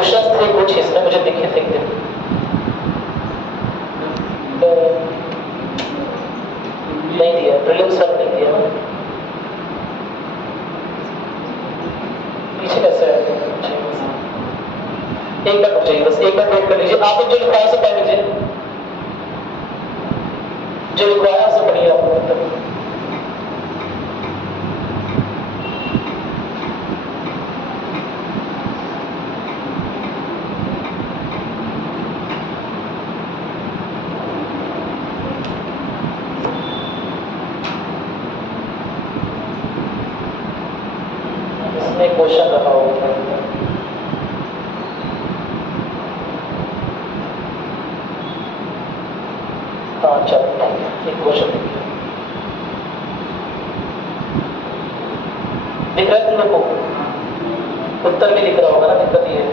Question थे कुछ इसमें मुझे दिखे थे नहीं दिया, प्रीलिम्स सब नहीं दिया। पीछे कैसे है? एक बार रुक जाइए, बस एक बार वेट कर लीजिए। आप जो लिखवाया उसे पढ़ लीजिए, जो लिखवाया उसे पढ़िए आप लोग। इसमें क्वेश्चन रखा होगा, हाँ चलो एक क्वेश्चन दिख रहा है तुम लोग को? उत्तर भी दिख रहा होगा ना, दिक्कत ये है।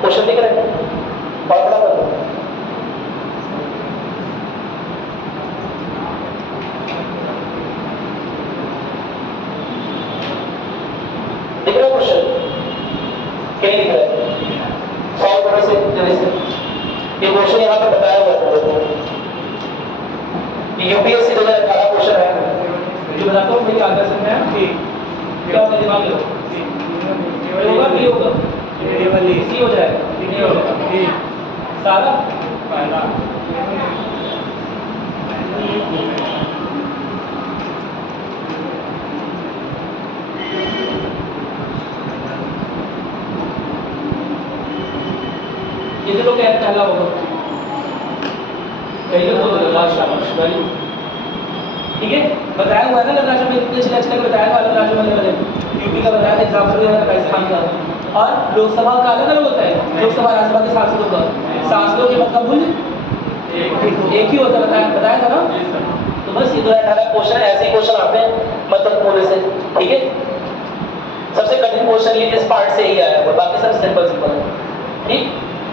क्वेश्चन दिख रहे हैं? और बड़ा कर दो। दिख रहा है क्वेश्चन? क्या दिख रहा है? सॉल्व करने से जल्दी से ये क्वेश्चन यहाँ पे बताया हुआ है। यूपीएससी 2018 क्वेश्चन है जो बताता हूँ मेरी आदर्शन है कि क्या अपने दिमाग में होगा बी होगा सी हो जाएगा नहीं होगा सारा पहला ये तो क्या पहला होगा कहीं तो लास्ट शाबाश वेरी ठीक है। बताया हुआ है ना अलग राज्यों में कितने सिलेक्शन बताया हुआ अलग राज्यों में अलग यूपी का बताया था एग्जाम्पल दिया था राजस्थान का और लोकसभा का अलग अलग होता है। लोकसभा राज्यसभा के सांसदों का सांसदों के मतलब भूल एक ही होता है बताया था ना। तो बस ये 2018 क्वेश्चन ऐसे ही क्वेश्चन आते हैं मतलब पूरे से ठीक है। सबसे कठिन क्वेश्चन ये इस पार्ट से ही आया हुआ, बाकी सब सिंपल सिंपल है ठीक।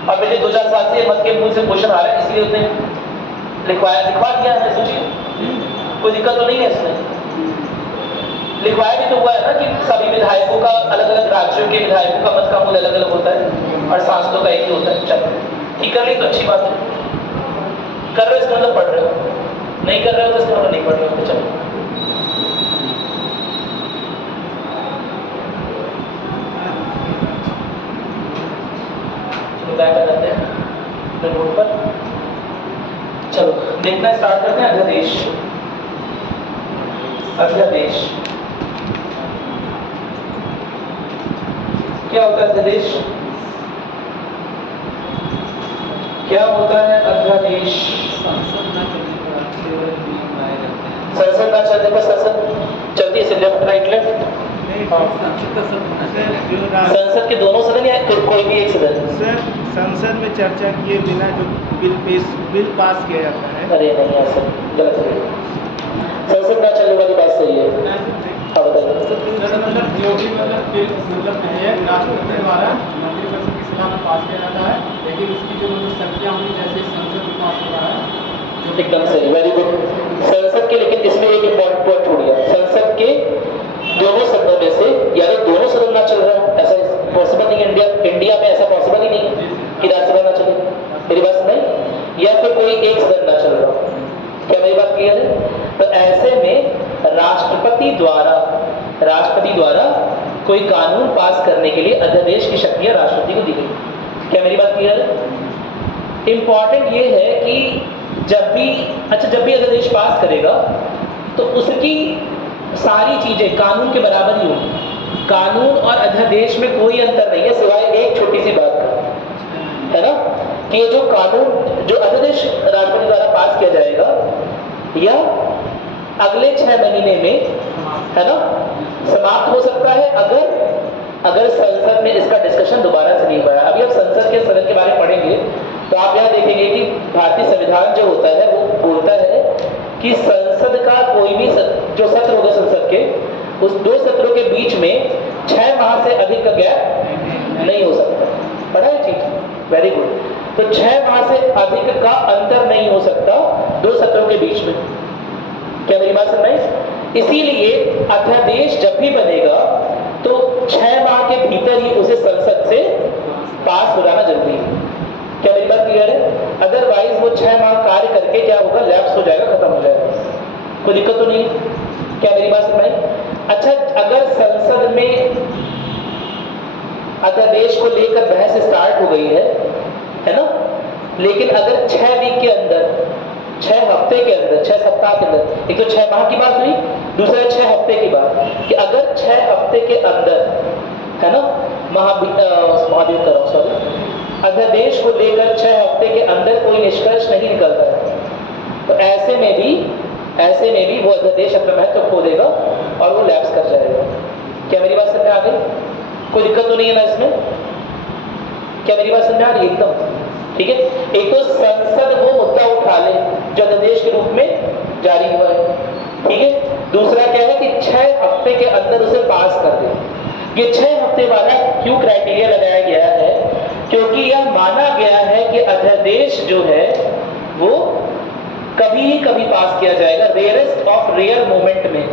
और पहले 2-4 साल से मत के मूल से क्वेश्चन आ रहा है इसलिए उसने लिखवा दिया है। सोचिए कोई दिक्कत तो नहीं है इसमें। लिखवाया भी तो हुआ है ना कि सभी विधायकों का अलग अलग राज्यों के विधायकों का मत का मूल्य अलग अलग होता है और सांसदों का एक ही होता है। चलो ठीक कर ली तो अच्छी बात है। कर रहे हो इसका मतलब पढ़ रहे हो, नहीं कर रहे हो तो इसका मतलब नहीं पढ़ रहे हो। तो चलो क्या करते हैं बोर्ड पर। चलो देखना स्टार्ट करते हैं। अध्यादेश अध्यादेश क्या होता है? अध्यादेश क्या होता है? अध्यादेश संसद ना चलने पर संसद चलती है लेफ्ट राइट लेफ्ट संसद के दोनों सदन या कोई भी एक सदन? सर संसद में चर्चा किए बिना जो बिल पास किया जाता है। अरे नहीं ऐसा गलत है। संसद ना चलने वाली बात सही है। हाँ बताइए। जो भी बिल नहीं है राष्ट्रपति द्वारा मंत्रिपरिषद की सलाह में पास किया जाता है, लेकिन उसकी जो संख्या होनी जैसे संसद में पास हो रहा है एकदम सही, वेरी गुड। संसद के लेकिन इसमें एक इम्पोर्टेंट पॉइंट छूट गया। संसद के दोनों सदनों में से या तो दोनों सदन ना चल रहा है, ऐसा पॉसिबल नहीं है। इंडिया में ऐसा पॉसिबल ही नहीं है कि राज्यसभा ना चले। मेरी बात नहीं, या फिर कोई एक सदन ना चल रहा। क्या मेरी बात क्लियर है? तो ऐसे में राष्ट्रपति द्वारा कोई कानून पास करने के लिए अध्यादेश की शक्तियां राष्ट्रपति को दी गई। क्या मेरी बात क्लियर है? इंपॉर्टेंट ये है कि जब भी अध्यादेश पास करेगा तो उसकी सारी चीजें कानून के बराबर ही होंगी। कानून और अध्यादेश में कोई अंतर नहीं है सिवाय एक छोटी सी बात का, है ना, कि जो कानून जो अध्यादेश राष्ट्रपति द्वारा पास किया जाएगा या अगले 6 महीने में, है ना, समाप्त हो सकता है अगर संसद में इसका डिस्कशन दोबारा से नहीं हुआ। अभी आप संसद के सदन के बारे में पढ़ेंगे तो आप यहाँ देखेंगे कि भारतीय संविधान जो होता है वो बोलता है कि संसद का कोई भी जो सत्र होगा संसद के, उस 2 सत्रों के बीच में 6 माह से अधिक का गैप नहीं हो सकता। पढ़ा है चीज? Very good. तो 6 माह से अधिक का अंतर नहीं हो सकता 2 सत्रों के बीच में। क्या मेरी बात सुन रहे हैं? इसीलिए अध्यादेश जब भी बनेगा तो 6 माह के भीतर ही उसे संसद से पास हो जाना जरूरी है। क्या मेरी बात क्लियर है? अदरवाइज वो 6 माह कार्य करके क्या होगा, लैप्स हो जाएगा, खत्म हो जाएगा। कोई दिक्कत तो नहीं? क्या मेरी बात समझ में? अच्छा, अगर संसद में अध्यादेश को लेकर बहस स्टार्ट हो गई है ना, लेकिन अगर 6 वीक के अंदर, 6 हफ्ते के अंदर, 6 सप्ताह के अंदर, एक तो 6 माह की बात हुई, दूसरा 6 हफ्ते की बात, कि अगर 6 हफ्ते के अंदर, है ना, अध्यादेश को लेकर 6 हफ्ते के अंदर कोई निष्कर्ष नहीं निकलता है, तो ऐसे में भी वो अध्यादेश अपना महत्व खो देगा और वो लैप्स कर जाएगा। क्या मेरी बात समझ में आ गई? कोई दिक्कत तो नहीं है ना इसमें? क्या मेरी बात समझ आ रही है? एकदम ठीक है। एक तो संसद वो मुद्दा उठा ले जो अध्यादेश के रूप में जारी हुआ है, ठीक है। दूसरा क्या है कि 6 हफ्ते के अंदर उसे पास कर दे। ये 6 हफ्ते वाला क्यों क्राइटेरिया लगाया गया है? क्योंकि यह माना गया है कि अध्यादेश जो है वो कभी ही कभी पास किया जाएगा, रेयरेस्ट ऑफ रेयर मोमेंट में।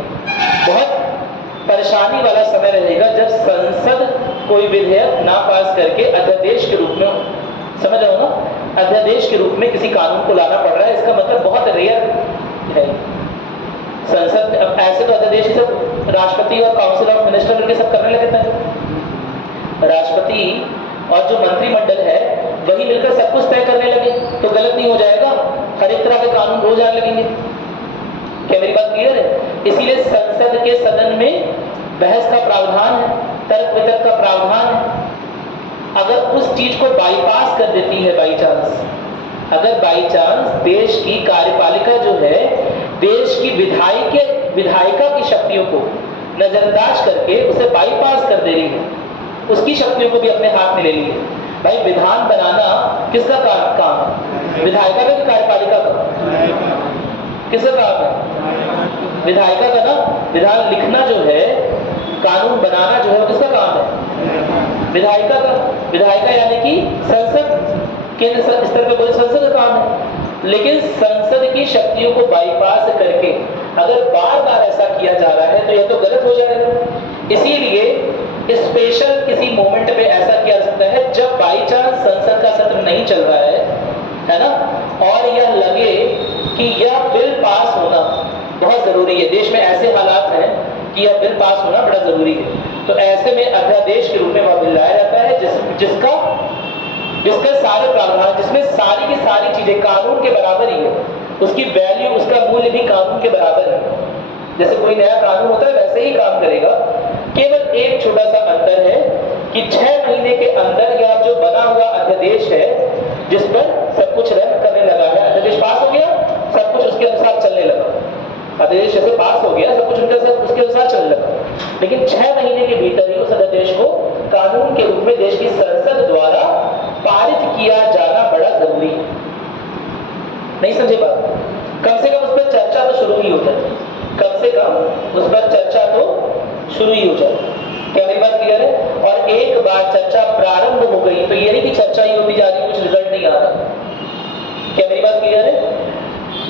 बहुत परेशानी वाला समय रहेगा जब संसद कोई विधेयक ना पास करके अध्यादेश के रूप में, समझ रहे हो ना, अध्यादेश के रूप में किसी कानून को लाना पड़ रहा है। इसका मतलब बहुत रेयर है। संसद अब ऐसे तो अध्यादेश सब राष्ट्रपति और काउंसिल ऑफ मिनिस्टर मिलकर सब करने लगे थे। राष्ट्रपति और जो मंत्रिमंडल है वही मिलकर सब कुछ तय करने लगे तो गलत नहीं हो जाएगा? हर एक तरह के कानून रोज आने लगेंगे। क्या मेरी बात क्लियर है? इसीलिए संसद के सदन में बहस का प्रावधान है, तर्क वितर्क का प्रावधान है। अगर उस चीज को बाईपास कर देती है बाई चांस, अगर बाई चांस देश की कार्यपालिका जो है देश की विधायिका की शक्तियों को नजरअंदाज करके उसे बाईपास कर दे रही है, उसकी शक्तियों को भी अपने हाथ में ले ली है। भाई विधान बनाना किसका काम है? विधायिका का कि कार्यपालिका का? किसका काम है? विधायिका का ना। विधान लिखना जो है, कानून बनाना जो है, वो किसका काम है? विधायिका का। विधायिका यानी कि संसद, केंद्र स्तर पर बोले संसद का काम है। लेकिन संसद की शक्तियों को बाईपास करके अगर बार बार ऐसा किया जा रहा है तो यह तो गलत हो जाएगा। इसीलिए स्पेशल किसी मोमेंट पे ऐसा किया जा सकता है जब बाई चांस संसद का सत्र नहीं चल रहा है ना, और यह लगे कि यह बिल पास होना बहुत जरूरी है, देश में ऐसे हालात हैं कि यह बिल पास होना बड़ा जरूरी है, तो ऐसे में अध्यादेश के रूप में वह बिल लाया जाता है जिसका सारे प्रावधान, जिसमें सारी की सारी चीजें कानून के बराबर ही है, उसकी वैल्यू, उसका मूल्य भी कानून के बराबर है। जैसे कोई नया कानून होता है वैसे ही काम करेगा। केवल एक छोटा सा अंतर है कि 6 महीने के अंदर या जो बना हुआ अध्यादेश है जिस पर सब कुछ रद्द करने लगा है, अध्यादेश पास हो गया, सब कुछ उसके अनुसार चलने लगा, अध्यादेश जैसे पास हो गया, सब कुछ उसके अनुसार चलने लगा, लेकिन 6 महीने के भीतर ही उस अध्यादेश को कानून के रूप में देश की संसद द्वारा पारित किया जाना बड़ा जरूरी है। नहीं समझे बात? कम से कम उस पर चर्चा तो शुरू ही हो जाए, कम से कम उस पर चर्चा तो शुरू ही हो जाए। क्या मेरी बात क्लियर है? और एक बार चर्चा प्रारंभ हो गई तो ये नहीं कि चर्चा ही होती जा रही, कुछ रिजल्ट नहीं आ रहा। क्या मेरी बात क्लियर है?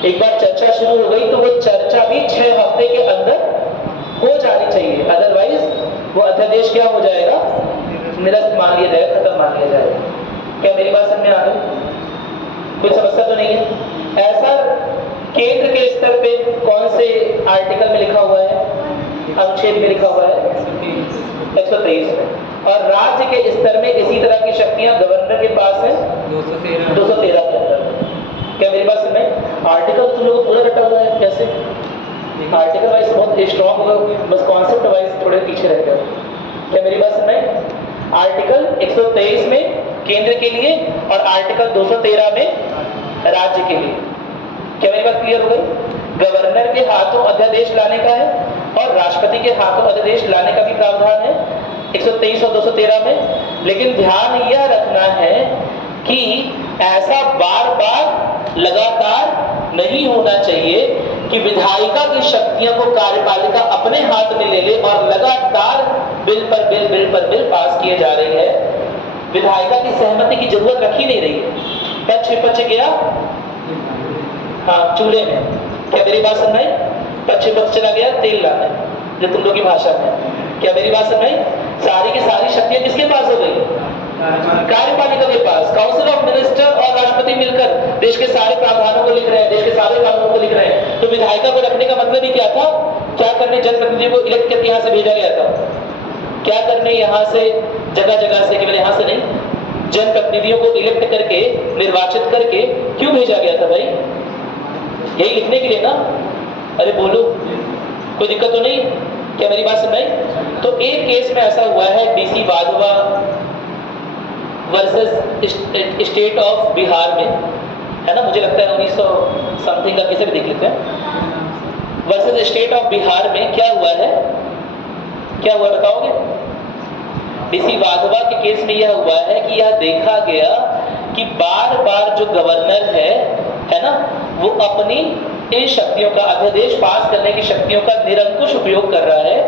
एक बार चर्चा शुरू हो गई तो वो चर्चा भी 6 हफ्ते के अंदर हो जानी चाहिए, अदरवाइज वो अध्यादेश क्या हो जाएगा? निरस्त मान लिया जाएगा, खत्म मान लिया जाएगा। क्या मेरी बात समझ में आ रही? कोई समस्या तो नहीं है? ऐसा केंद्र के स्तर पे कौन से आर्टिकल में लिखा हुआ है, अनुच्छेद में लिखा हुआ है? 123 में। और राज्य के स्तर में इसी तरह की शक्तियां गवर्नर के पास है 213 के अंदर। क्या मेरी बात समझ में? आर्टिकल तुम लोग पूरा रटा हुआ है, कैसे आर्टिकल वाइज बहुत स्ट्रॉन्ग होगा, बस कॉन्सेप्ट वाइज थोड़े पीछे रह गए। क्या मेरी बात समझ में? आर्टिकल 123 में केंद्र के लिए और आर्टिकल 213 में राज्य के लिए। क्या मेरी बात क्लियर हो गई? गवर्नर के हाथों अध्यादेश लाने का है और राष्ट्रपति के हाथों अध्यादेश लाने का भी प्रावधान है 123 और 213 में। लेकिन ध्यान यह रखना है कि ऐसा बार बार लगातार नहीं होना चाहिए कि विधायिका की शक्तियों को कार्यपालिका अपने हाथ में ले ले और लगातार बिल पर बिल पास किए जा रही है। विधायिका की सहमति की जरूरत रखी नहीं रही है। पच गया हाँ चूल्हे में। क्या मेरी बात सुन रहे? पश्चिम पक्ष चला गया तेल लाने, जो तुम लोग की भाषा में। क्या मेरी बात समझ में? सारी की सारी शक्तियां किसके पास हो गई? कार्यपालिका के पास। काउंसिल ऑफ मिनिस्टर और राष्ट्रपति मिलकर देश के सारे प्रावधानों को लिख रहे हैं, देश के सारे कानूनों को लिख रहे हैं। तो विधायिका को रखने का मतलब ही क्या था? क्या करने जनप्रतिनिधियों को इलेक्ट करके यहाँ से भेजा गया था? क्या करने यहाँ से जगह जगह से, केवल यहाँ से नहीं, जनप्रतिनिधियों को इलेक्ट करके, निर्वाचित करके क्यों भेजा गया था भाई? यही लिखने के लिए ना? अरे बोलो, कोई दिक्कत तो नहीं? क्या मेरी बात समझ? तो एक केस में ऐसा हुआ है, DC Wadhwa versus state of Bihar में, है ना, मुझे लगता है 1900 समथिंग का, किसे भी देख लेते हैं, वर्सेस स्टेट ऑफ बिहार में क्या हुआ है? क्या हुआ बताओगे? डीसी वाधवा के केस में यह हुआ है कि यह देखा गया कि बार बार जो गवर्नर है ना, वो अपनी इन शक्तियों का, अध्यादेश पास करने की शक्तियों का निरंकुश उपयोग कर रहा है,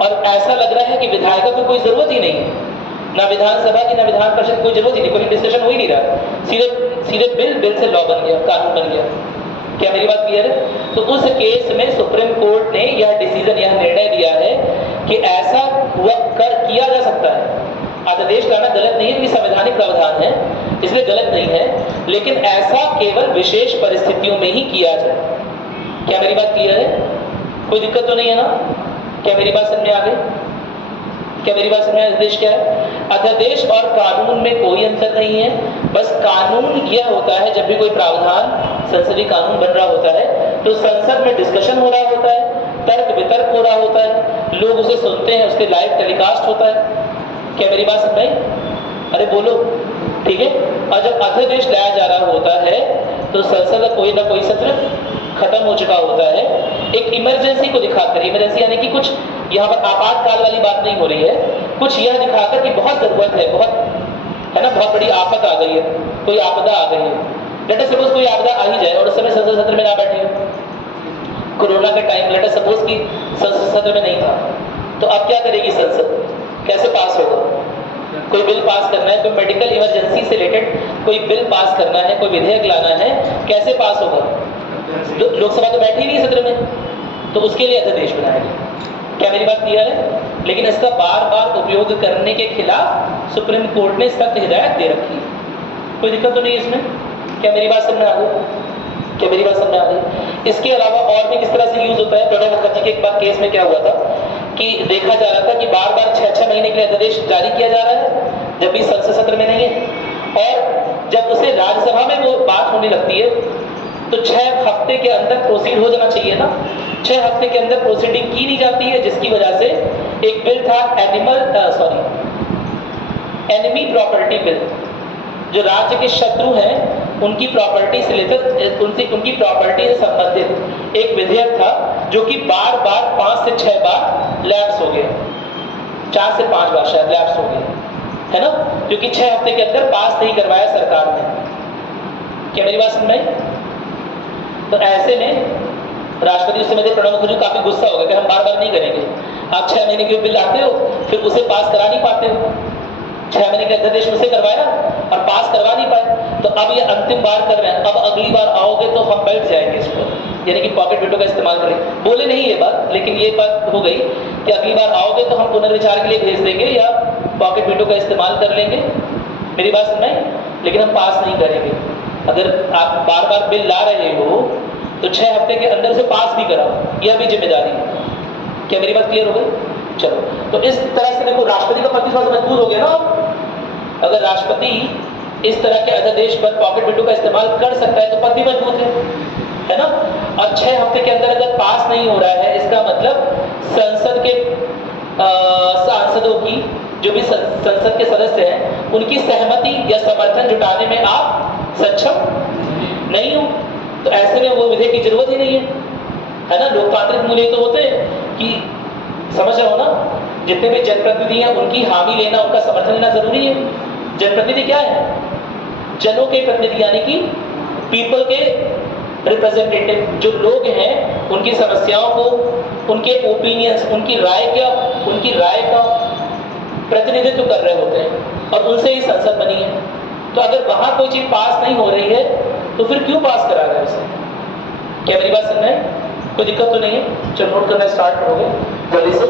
और ऐसा लग रहा है कि विधायकों की कोई जरूरत ही नहीं है, ना विधानसभा की ना विधान परिषद की कोई जरूरत ही नहीं, कोई डिस्कशन हो ही नहीं रहा, सीधे बिल से लॉ बन गया, कानून बन गया। क्या मेरी बात क्लियर है? तो उस केस में सुप्रीम कोर्ट ने यह डिसीजन, यह निर्णय दिया है कि ऐसा हुआ किया जा सकता है। अध्यादेश लाना गलत नहीं है, क्योंकि संवैधानिक प्रावधान है, इसलिए गलत नहीं है, लेकिन ऐसा केवल विशेष परिस्थितियों में ही किया जाए। क्या मेरी बात क्लियर है? कोई दिक्कत तो नहीं है ना? क्या मेरी बात समझ में आ गई? क्या मेरी बात समझ में? अध्यादेश क्या है? अध्यादेश और कानून में कोई अंतर नहीं है, बस कानून यह होता है जब भी कोई प्रावधान संसदीय कानून बन रहा होता है तो संसद में डिस्कशन हो रहा होता है, तर्क वितर्क हो रहा होता है, लोग उसे सुनते हैं, उसके लाइव टेलीकास्ट होता है। क्या मेरी बात समझ में? अरे बोलो, ठीक है। और जब अध्यादेश लाया जा रहा होता है तो संसद का कोई ना कोई सत्र खत्म हो चुका होता है, एक इमरजेंसी को दिखाकर, इमरजेंसी यानी कि कुछ यहाँ पर आपातकाल वाली बात नहीं हो रही है, कुछ यह दिखाकर कि बहुत जरूरत है, बहुत है ना, बहुत बड़ी आफत आ गई है, कोई आपदा आ गई है। लेट अस सपोज कोई आपदा आ ही जाए और उस समय संसद सत्र में ना बैठी हो, कोरोना के टाइम लेट अस सपोज कि संसद सत्र में नहीं था, तो अब क्या करेगी संसद? कैसे पास होगा? कोई बिल पास करना है, कोई मेडिकल इमरजेंसी से रिलेटेड कोई बिल पास करना है, कोई विधेयक लाना है, कैसे पास होगा? लोकसभा तो बैठी नहीं सत्र में, तो उसके लिए अध्यादेश बनाया गया। क्या मेरी बात क्लियर है? लेकिन इसका बार बार उपयोग करने के खिलाफ सुप्रीम कोर्ट ने सख्त हिदायत दे रखी है। कोई दिक्कत तो नहीं है इसमें? क्या मेरी बात समझ में आ गई? क्या मेरी बात समझ में आ गई? इसके अलावा और भी किस तरह से यूज होता है? प्रणब मुखर्जी के एक बार केस में क्या हुआ था कि देखा जा रहा था कि बार बार 6-6 महीने के लिए अध्यादेश जारी किया जा रहा है, जब भी संसद सत्र में नहीं है, और जब उसे राज्यसभा में वो बात होने लगती है तो 6 हफ्ते के अंदर प्रोसीड हो जाना चाहिए ना, 6 हफ्ते के अंदर प्रोसीडिंग की नहीं जाती है, जिसकी वजह से एक बिल था एनिमी प्रॉपर्टी बिल, जो राज्य के शत्रु हैं उनकी प्रॉपर्टी से लेकर उनकी प्रॉपर्टी से संबंधित एक विधेयक था, जो कि बार बार 5 से 6 बार लैप्स हो गया, 4 से 5 बार शायद लैप्स हो गया, है ना, क्योंकि 6 हफ्ते के अंदर पास नहीं करवाया सरकार ने। क्या मेरी बात समझ में? तो ऐसे में राष्ट्रपति उस समय प्रणब मुखर्जी काफी गुस्सा हो गया कि हम बार बार नहीं करेंगे, आप 6 महीने के बिल लाते हो फिर उसे पास करा नहीं पाते हो, 6 महीने के अध्यादेश उसे करवाया और पास करवा नहीं पाए, तो अब ये अंतिम बार कर रहे हैं, अब अगली बार आओगे तो हम बैठ जाएंगे इस पर, यानी कि पॉकेट वेटो का इस्तेमाल करेंगे। बोले नहीं ये बात, लेकिन ये बात हो गई कि अगली बार आओगे तो हम पुनर्विचार के लिए भेज देंगे या पॉकेट वेटो का इस्तेमाल कर लेंगे। मेरी बात सुनाई? लेकिन हम पास नहीं करेंगे। अगर आप बार बार बिल ला रहे हो तो 6 हफ्ते के अंदर से पास भी कराओ, यह भी जिम्मेदारी है। क्या मेरी बात क्लियर हो गई? चलो, तो इस तरह से देखो राष्ट्रपति का पद थोड़ा सा मजबूत हो गया ना। अगर राष्ट्रपति इस तरह के अध्यादेश पर पॉकेट वेटो का इस्तेमाल कर सकता है तो पद भी मजबूत है ना। और 6 हफ्ते के अंदर अगर पास नहीं हो रहा है, इसका मतलब संसद के सांसदों की, जो भी संसद के सदस्य हैं, उनकी सहमति या समर्थन जुटाने में आप सक्षम नहीं हो, तो ऐसे में वो विधेयक की जरूरत ही नहीं है ना। लोकतांत्रिक मूल्य तो होते हैं कि समझ रहे हो ना, जितने भी जनप्रतिनिधि हैं उनकी हामी लेना, उनका समर्थन लेना जरूरी है। जनप्रतिनिधि क्या है? जनों के प्रतिनिधि, यानी कि पीपल के रिप्रेजेंटेटिव, जो लोग हैं उनकी समस्याओं को, उनके ओपिनियंस, उनकी राय का प्रतिनिधित्व कर रहे होते हैं, और उनसे ही संसद बनी है। तो अगर वहां कोई चीज पास नहीं हो रही है तो फिर क्यों पास करा गया उसे? क्या मेरी बात समझ में? कोई दिक्कत तो नहीं है? चलो नोट करना स्टार्ट करोगे जल्दी से।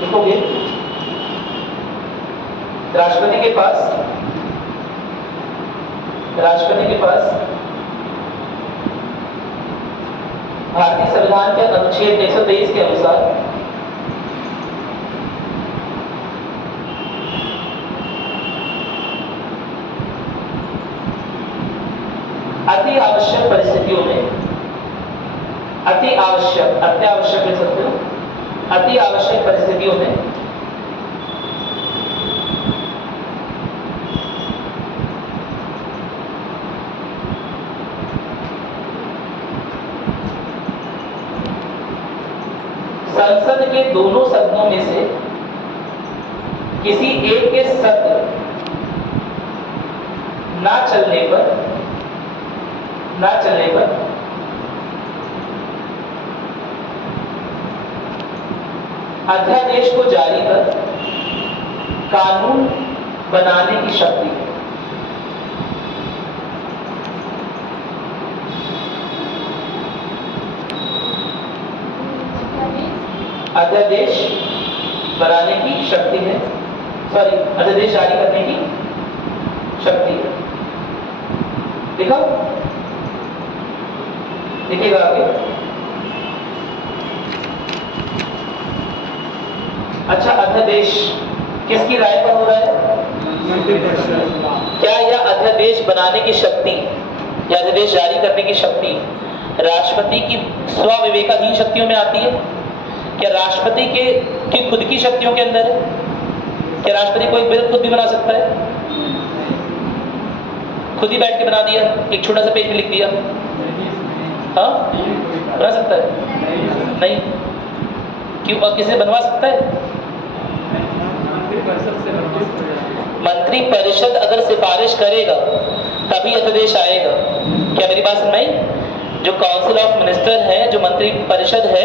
लिखोगे राष्ट्रपति के पास भारतीय संविधान के अनुच्छेद 123 के अनुसार अत्यावश्यक परिस्थितियों में, अत्यावश्यक कह सकते हो, अत्यावश्यक परिस्थितियों में संसद के दोनों सदनों में से किसी एक के सत्र ना चलने पर अध्यादेश को जारी कर कानून बनाने की शक्ति है। अध्यादेश बनाने की शक्ति है, सॉरी, अध्यादेश जारी करने की शक्ति है। देखो, देखिएगा आगे। अच्छा, अध्यादेश किसकी राय पर हो रहा है? क्या यह अध्यादेश बनाने की शक्ति या अध्यादेश जारी करने की शक्ति राष्ट्रपति की स्वविवेकाधीन शक्तियों में आती है? क्या राष्ट्रपति की खुद की शक्तियों के अंदर है? क्या राष्ट्रपति कोई बिल खुद भी बना सकता है? खुद ही बैठ के बना दिया, एक छोटा सा पेज में लिख दिया? हाँ, बना सकता है? नहीं। क्यों? और किसे बनवा सकता है? मंत्री परिषद अगर सिफारिश करेगा तभी अध्यादेश आएगा। क्या मेरी बात समझ में? जो काउंसिल ऑफ मिनिस्टर है, जो मंत्री परिषद है,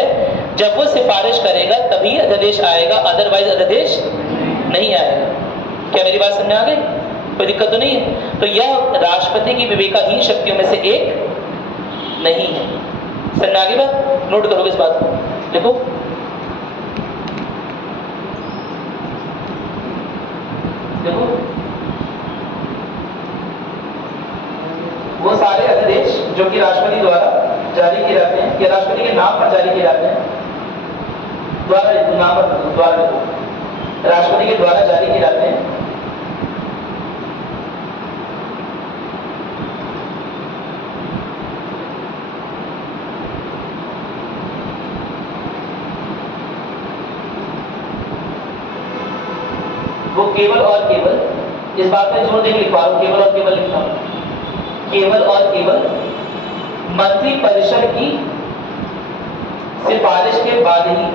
जब वो सिफारिश करेगा तभी अध्यादेश आएगा, अदरवाइज अध्यादेश नहीं आएगा। क्या मेरी बात समझ में आ गई? कोई दिक्कत तो नहीं है? तो यह राष्ट्रपति की विवेकाधीन शक्तियों में से एक नहीं है। समझ में आ गई बात? नोट करोगे इस बात को, देखो। देखो, वो सारे अध्यादेश जो कि राष्ट्रपति द्वारा जारी किए जाते हैं या राष्ट्रपति के नाम पर जारी किए जाते हैं, राष्ट्रपति के द्वारा जारी किए जाते हैं, वो केवल और केवल, इस बात पे जोर देके लिखवा रहा हूं, केवल और केवल लिखना, केवल और केवल मंत्री परिषद की सिफारिश के बाद ही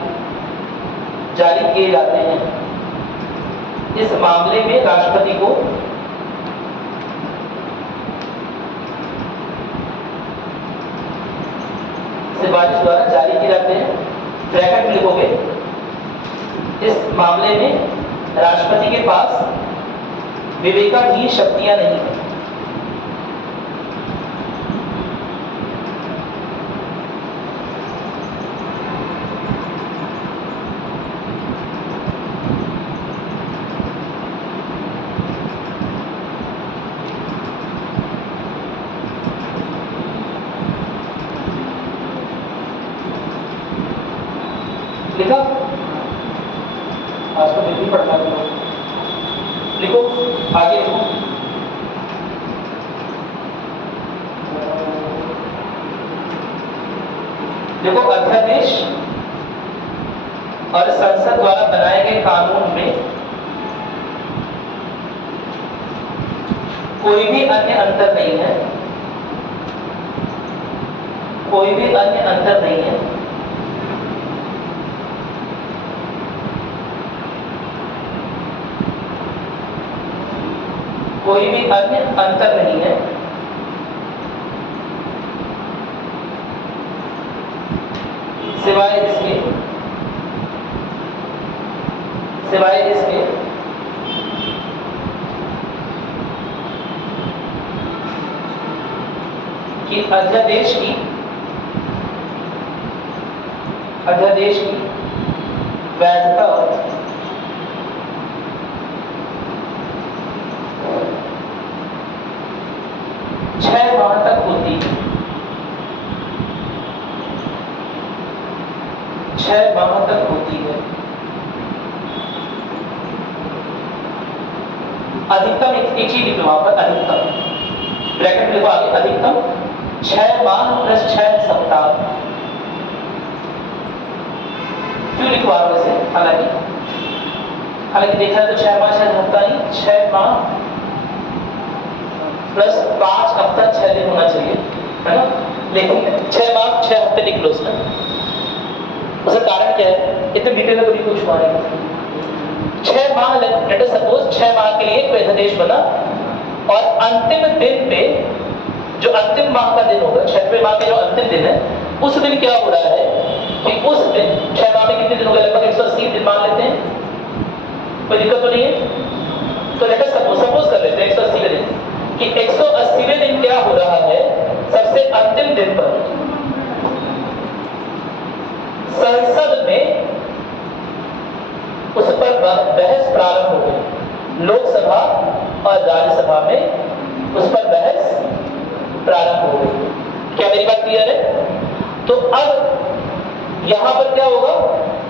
जारी किए जाते हैं। इस मामले में राष्ट्रपति को सिफारिश द्वारा जारी किए जाते हैं। ब्रैकेट में लिखोगे, इस मामले में राष्ट्रपति के पास विवेकाधीन शक्तियां नहीं है। लिखा? आज तो नहीं पढ़ना है। लिखो, आगे लिखो। देखो, अध्यादेश और संसद द्वारा बनाए गए कानून में कोई भी अन्य अंतर नहीं है, कोई भी अन्य अंतर नहीं है। कोई भी अन्य अंतर नहीं है। सिवाय इसके कि अध्यादेश की वैधता 6 माह तक होती है। 6 माह तक होती है। अधिकतम एक चीज लिखो वहां पर, अधिकतम ब्रैकेट में लिखो आगे, अधिकतम 6 माह प्लस 6 सप्ताह। क्यों लिखवा रहा हूं वैसे? हालांकि देखा है तो 6 माह 6 हफ्ता नहीं, 6 माह प्लस 5 हफ्ता 6 दिन होना चाहिए, है ना? लेकिन 6 माह 6 हफ्ते लिख लो उसमें। उसका कारण क्या है? इतने डिटेल में कभी कुछ मारे 6 माह, लेट अस सपोज 6 माह के लिए कोई अध्यादेश बना और अंतिम दिन पे, जो अंतिम माह का दिन होगा, 6वें माह के जो अंतिम दिन है, उस दिन क्या हो रहा है कि उस दिन 6 माह में कितने दिन हो गए? लगभग 180 दिन मान लेते हैं, कोई दिक्कत तो नहीं है? तो लेट अस सपोज कर लेते हैं 180 दिन कि 180वें दिन क्या हो रहा है, सबसे अंतिम दिन पर संसद में उस पर बहस प्रारंभ हो गई। लोकसभा और राज्यसभा में उस पर बहस प्रारंभ हो गई। क्या मेरी बात क्लियर है? तो अब यहां पर क्या होगा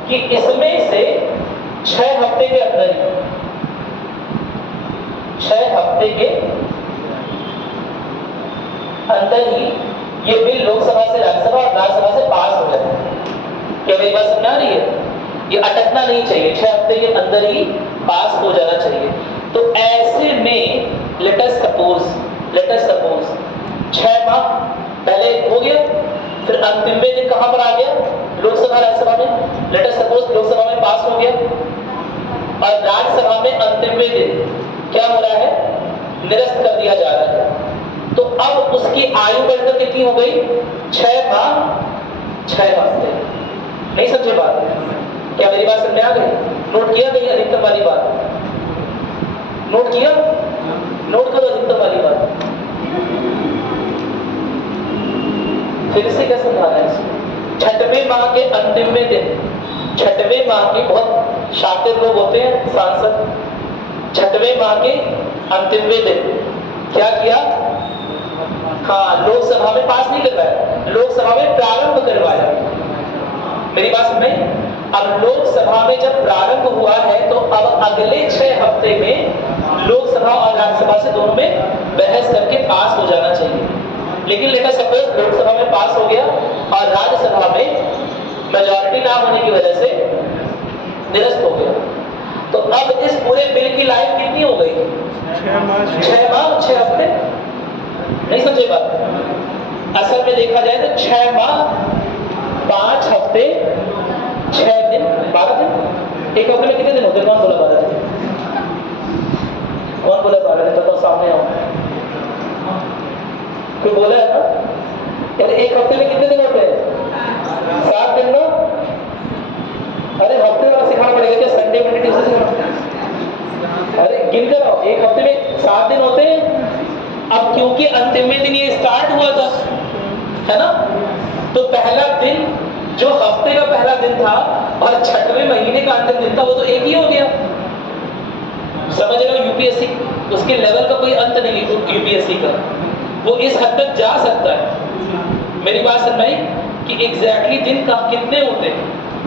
कि इसमें से 6 हफ्ते के अंदर ही 6 हफ्ते के अंदर ही ये बिल लोकसभा से राज्यसभा और राज्यसभा से पास हो जाए। क्या मेरी बात समझ आ रही है? ये अटकना नहीं चाहिए, 6 हफ्ते के अंदर ही पास हो जाना चाहिए। तो ऐसे में लेट अस सपोज 6 माह पहले हो गया, फिर अंतिमवें दिन कहां पर आ गया? लोकसभा राज्यसभा में। लेट अस सपोज लोकसभा में पास हो गया और राज्यसभा में अंतिमवें दिन क्या हो रहा है? निरस्त कर दिया जा रहा है। तो अब उसकी आयु बढ़कर कितनी हो गई? 6 माह 6 हफ्ते। नहीं समझे बात? क्या मेरी बात समझ में आ गई? नोट किया गई अधिकतम वाली बात? नोट किया? नोट करो अधिकतम वाली बात। फिर से क्या समझाना है इसको? 6वें माह के अंतिमवें दिन, 6वें माह के बहुत शातिर लोग होते हैं सांसद, 6वें माह के अंतिमवें दिन क्या किया? हाँ, लोकसभा में पास नहीं करवाया, लोकसभा में प्रारंभ करवाया। मेरी बात समझ में? अब लोकसभा में जब प्रारंभ हुआ है तो अब अगले 6 हफ्ते में लोकसभा और राज्यसभा से दोनों में बहस करके पास हो जाना चाहिए। लेकिन लेट अस सपोज लोकसभा में पास हो गया और राज्यसभा में मेजॉरिटी ना होने की वजह से निरस्त हो गया। तो अब इस पूरे बिल की लाइफ कितनी हो गई? 6 माह 6 हफ्ते। नहीं समझे बात? असल में देखा जाए तो 6 माह 5 हफ्ते 6 दिन 12 दिन। एक हफ्ते में कितने दिन होते हैं? कौन बोला 12 दिन? कौन बोला 12 दिन? बताओ, सामने आओ। कोई बोला है ना? यार एक हफ्ते में कितने दिन होते हैं? 7 दिन ना? अरे हफ्ते वाला सिखाना पड़ेगा क्या? संडे मंडे ट्यूसडे सिखाना? अरे गिन कर आओ, एक हफ्ते में 7 दिन होते हैं। अब क्योंकि अंतिमवें दिन ये स्टार्ट हुआ था, है ना? तो पहला दिन जो हफ्ते का पहला दिन था और 6वें महीने का अंतिम दिन था, वो तो एक ही हो गया। समझ रहे हो? यूपीएससी उसके लेवल का कोई अंत नहीं है यूपीएससी का, वो इस हद तक जा सकता है। मेरी बात समझ में आई कि एग्जैक्टली दिन का कितने होते हैं?